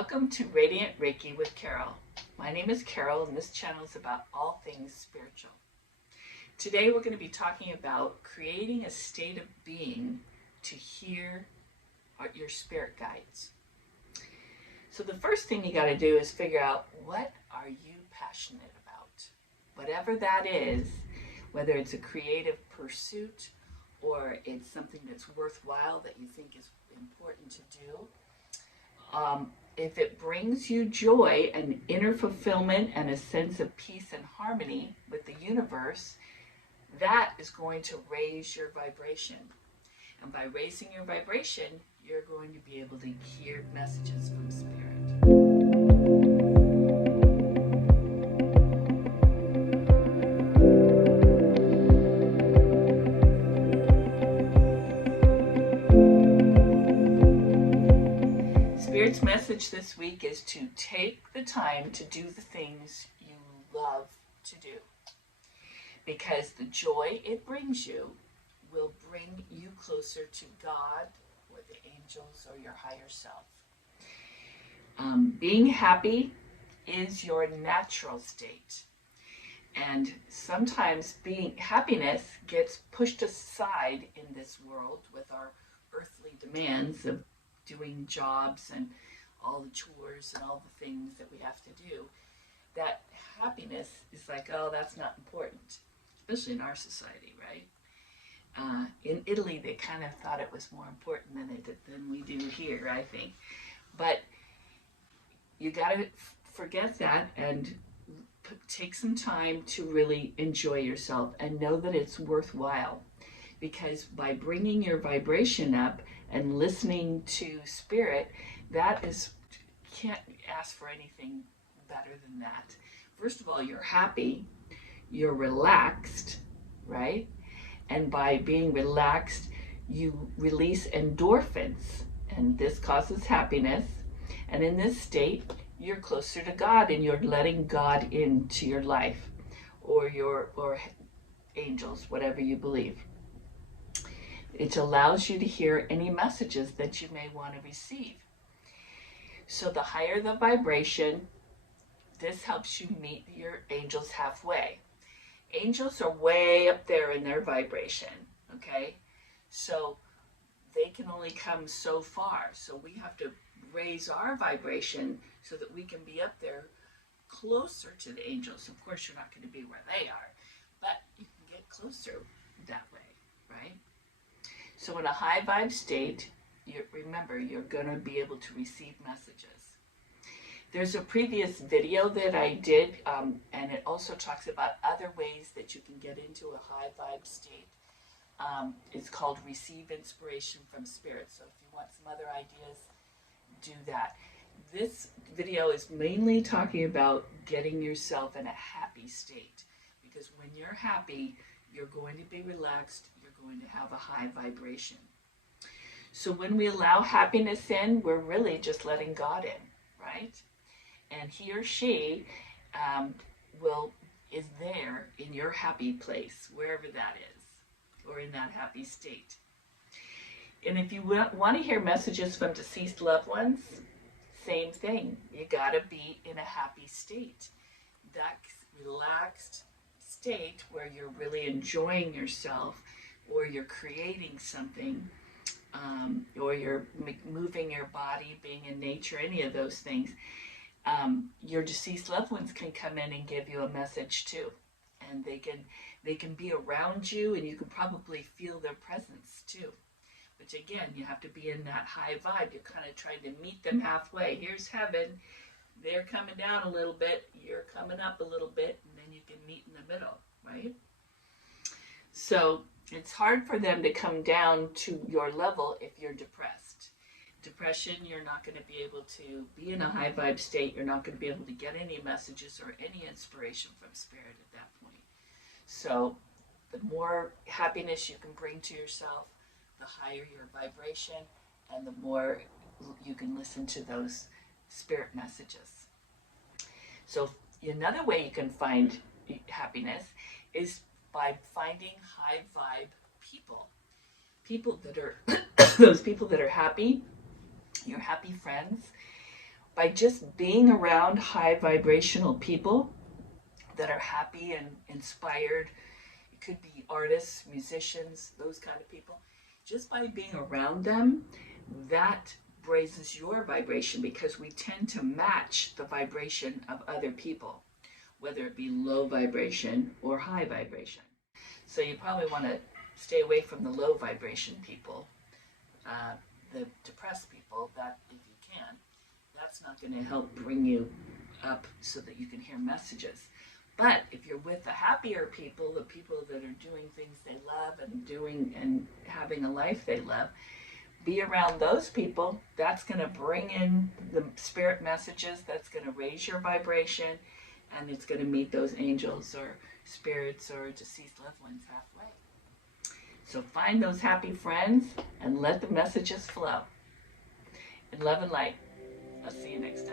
Welcome to Radiant Reiki with Carol. My name is Carol and this channel is about all things spiritual. Today we're going to be talking about creating a state of being to hear your spirit guides. So the first thing you got to do is figure out, what are you passionate about? Whatever that is, whether it's a creative pursuit or it's something that's worthwhile that you think is important to do. If it brings you joy and inner fulfillment and a sense of peace and harmony with the universe, that is going to raise your vibration. And by raising your vibration, you're going to be able to hear messages from Spirit. Spirit's message this week is to take the time to do the things you love to do, because the joy it brings you will bring you closer to God or the angels or your higher self. Being happy is your natural state, and sometimes happiness gets pushed aside in this world with our earthly demands of doing jobs and all the chores and all the things that we have to do. That happiness is like, oh, that's not important, especially in our society, right? In Italy, they kind of thought it was more important than we do here, I think. But you got to forget that and take some time to really enjoy yourself and know that it's worthwhile. Because by bringing your vibration up and listening to Spirit, can't ask for anything better than that. First of all, you're happy, you're relaxed, right? And by being relaxed, you release endorphins, and this causes happiness. And in this state, you're closer to God, and you're letting God into your life, or angels, whatever you believe. It allows you to hear any messages that you may want to receive. So the higher the vibration, this helps you meet your angels halfway. Angels are way up there in their vibration, okay? So they can only come so far. So we have to raise our vibration so that we can be up there closer to the angels. Of course, you're not going to be where they are, but you can get closer that way, right? So in a high vibe state, remember, you're going to be able to receive messages. There's a previous video that I did, and it also talks about other ways that you can get into a high vibe state. It's called Receive Inspiration from Spirit. So if you want some other ideas, do that. This video is mainly talking about getting yourself in a happy state, because when you're happy, you're going to be relaxed, you're going to have a high vibration. So when we allow happiness in, we're really just letting God in, right? And he or she is there in your happy place, wherever that is, or in that happy state. And if you want to hear messages from deceased loved ones, same thing. You got to be in a happy state. That relaxed state where you're really enjoying yourself, or you're creating something, or you're moving your body, being in nature, any of those things. Your deceased loved ones can come in and give you a message too, and they can be around you, and you can probably feel their presence too. But again, you have to be in that high vibe. You're kind of trying to meet them halfway. Here's heaven. They're coming down a little bit. You're coming up a little bit, and then you can meet in the middle, right? So it's hard for them to come down to your level if you're depressed. Depression, you're not going to be able to be in a high vibe state. You're not going to be able to get any messages or any inspiration from Spirit at that point. So the more happiness you can bring to yourself, the higher your vibration, and the more you can listen to those Spirit messages. So another way you can find happiness is by finding high vibe people. People that are those people that are happy, your happy friends. by just being around high vibrational people that are happy and inspired. It could be artists, musicians, those kind of people. Just by being around them, that raises your vibration because we tend to match the vibration of other people, whether it be low vibration or high vibration. So you probably want to stay away from the low vibration people, the depressed people, that if you can. That's not going to help bring you up so that you can hear messages. But if you're with the happier people, the people that are doing things they love and doing and having a life they love, be around those people. That's going to bring in the spirit messages. That's going to raise your vibration, and it's going to meet those angels or spirits or deceased loved ones halfway. So find those happy friends and let the messages flow. In love and light. I'll see you next time.